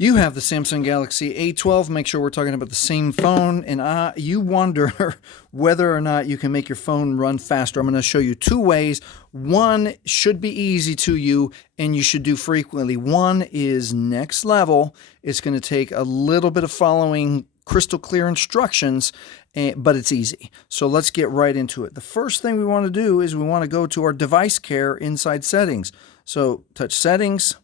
You have the Samsung Galaxy A12. Make sure we're talking about the same phone. And you wonder whether or not you can make your phone run faster. I'm going to show you two ways. One should be easy to you and you should do frequently. One is next level. It's going to take a little bit of following crystal clear instructions, but it's easy. So let's get right into it. The first thing we want to do is we want to go to our device care inside settings. So touch settings.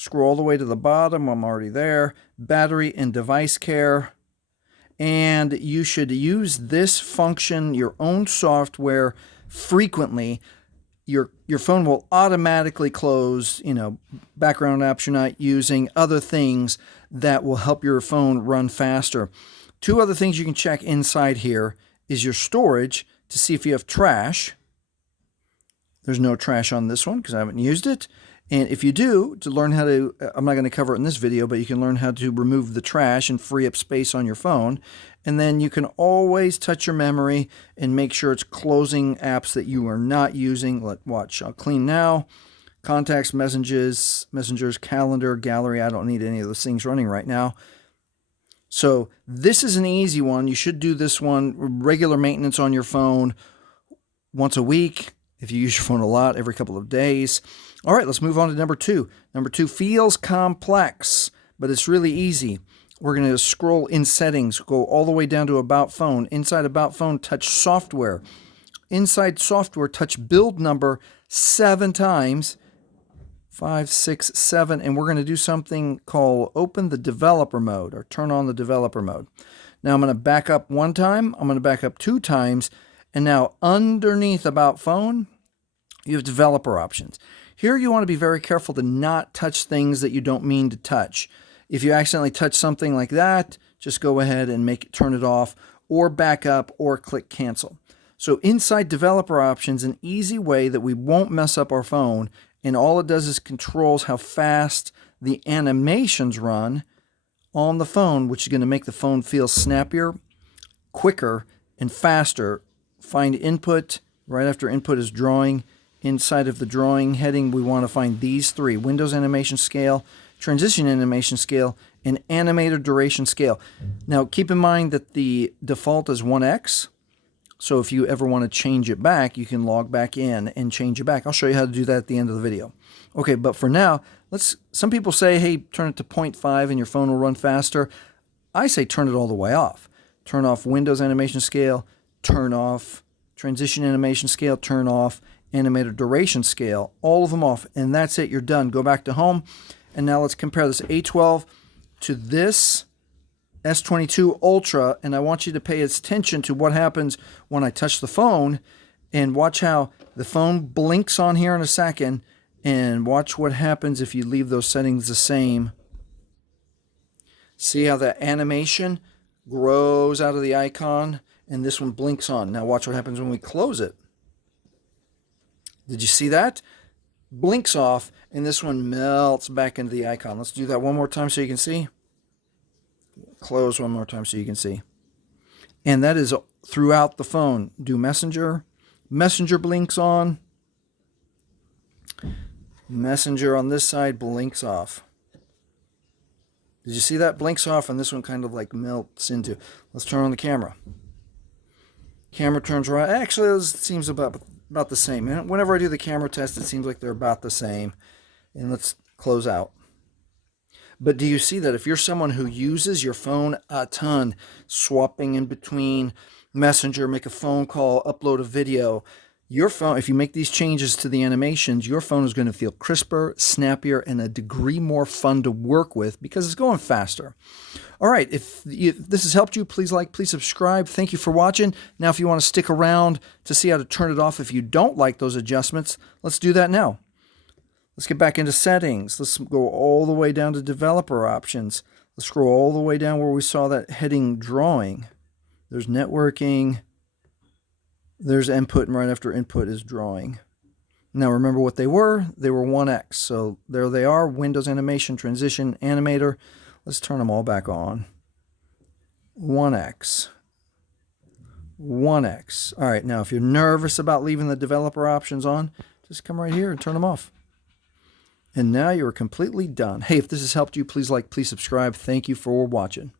Scroll all the way to the bottom. I'm already there. Battery and device care. And you should use this function, your own software, frequently. Your phone will automatically close, background apps you're not using, other things that will help your phone run faster. Two other things you can check inside here is your storage to see if you have trash. There's no trash on this one because I haven't used it. And if you do, to learn how to, I'm not going to cover it in this video, but you can learn how to remove the trash and free up space on your phone. And then you can always touch your memory and make sure it's closing apps that you are not using. Watch, I'll clean now. Contacts, messages, calendar, gallery. I don't need any of those things running right now. So this is an easy one. You should do this one, regular maintenance on your phone once a week. If you use your phone a lot, every couple of days. All right, let's move on to number two. Number two feels complex, but it's really easy. We're going to scroll in settings, go all the way down to About Phone. Inside About Phone, touch Software. Inside Software, touch Build Number 7 times. 5, 6, 7. And we're going to do something called Open the Developer Mode or Turn on the Developer Mode. Now I'm going to back up one time. I'm going to back up 2 times. And now underneath About Phone, you have developer options. Here you want to be very careful to not touch things that you don't mean to touch. If you accidentally touch something like that, just go ahead and turn it off or back up or click cancel. So inside developer options, an easy way that we won't mess up our phone, and all it does is controls how fast the animations run on the phone, which is going to make the phone feel snappier, quicker, and faster. Find input. Right after input is drawing. Inside of the drawing heading, we want to find these 3: Windows animation scale, transition animation scale, and animator duration scale. Now, keep in mind that the default is 1x. So if you ever want to change it back, you can log back in and change it back. I'll show you how to do that at the end of the video. Okay, but for now, some people say, hey, turn it to 0.5 and your phone will run faster. I say turn it all the way off. Turn off Windows animation scale, turn off transition animation scale, turn off animator duration scale, all of them off, and that's it. You're done. Go back to home, and now let's compare this A12 to this S22 Ultra, and I want you to pay attention to what happens when I touch the phone, and watch how the phone blinks on here in a second, and watch what happens if you leave those settings the same. See how the animation grows out of the icon? And this one blinks on. Now watch what happens when we close it. Did you see that? Blinks off, and this one melts back into the icon. Let's do that one more time so you can see. Close one more time so you can see. And that is throughout the phone. Do Messenger. Messenger blinks on. Messenger on this side blinks off. Did you see that? Blinks off, and this one kind of like melts into. Let's turn on the camera. Camera turns right. Actually, it seems about the same. And whenever I do the camera test, it seems like they're about the same. And let's close out. But do you see that if you're someone who uses your phone a ton, swapping in between Messenger, make a phone call, upload a video, your phone, if you make these changes to the animations, your phone is going to feel crisper, snappier, and a degree more fun to work with because it's going faster. All right, if this has helped you, please like, please subscribe. Thank you for watching. Now, if you want to stick around to see how to turn it off if you don't like those adjustments, let's do that now. Let's get back into settings. Let's go all the way down to developer options. Let's scroll all the way down where we saw that heading drawing. There's networking. There's input, and right after input is drawing. Now remember what they were. They were 1x. So there they are, Windows animation, transition, animator. Let's turn them all back on. 1x. 1x. All right, now if you're nervous about leaving the developer options on, just come right here and turn them off. And now you're completely done. Hey, if this has helped you, please like, please subscribe. Thank you for watching.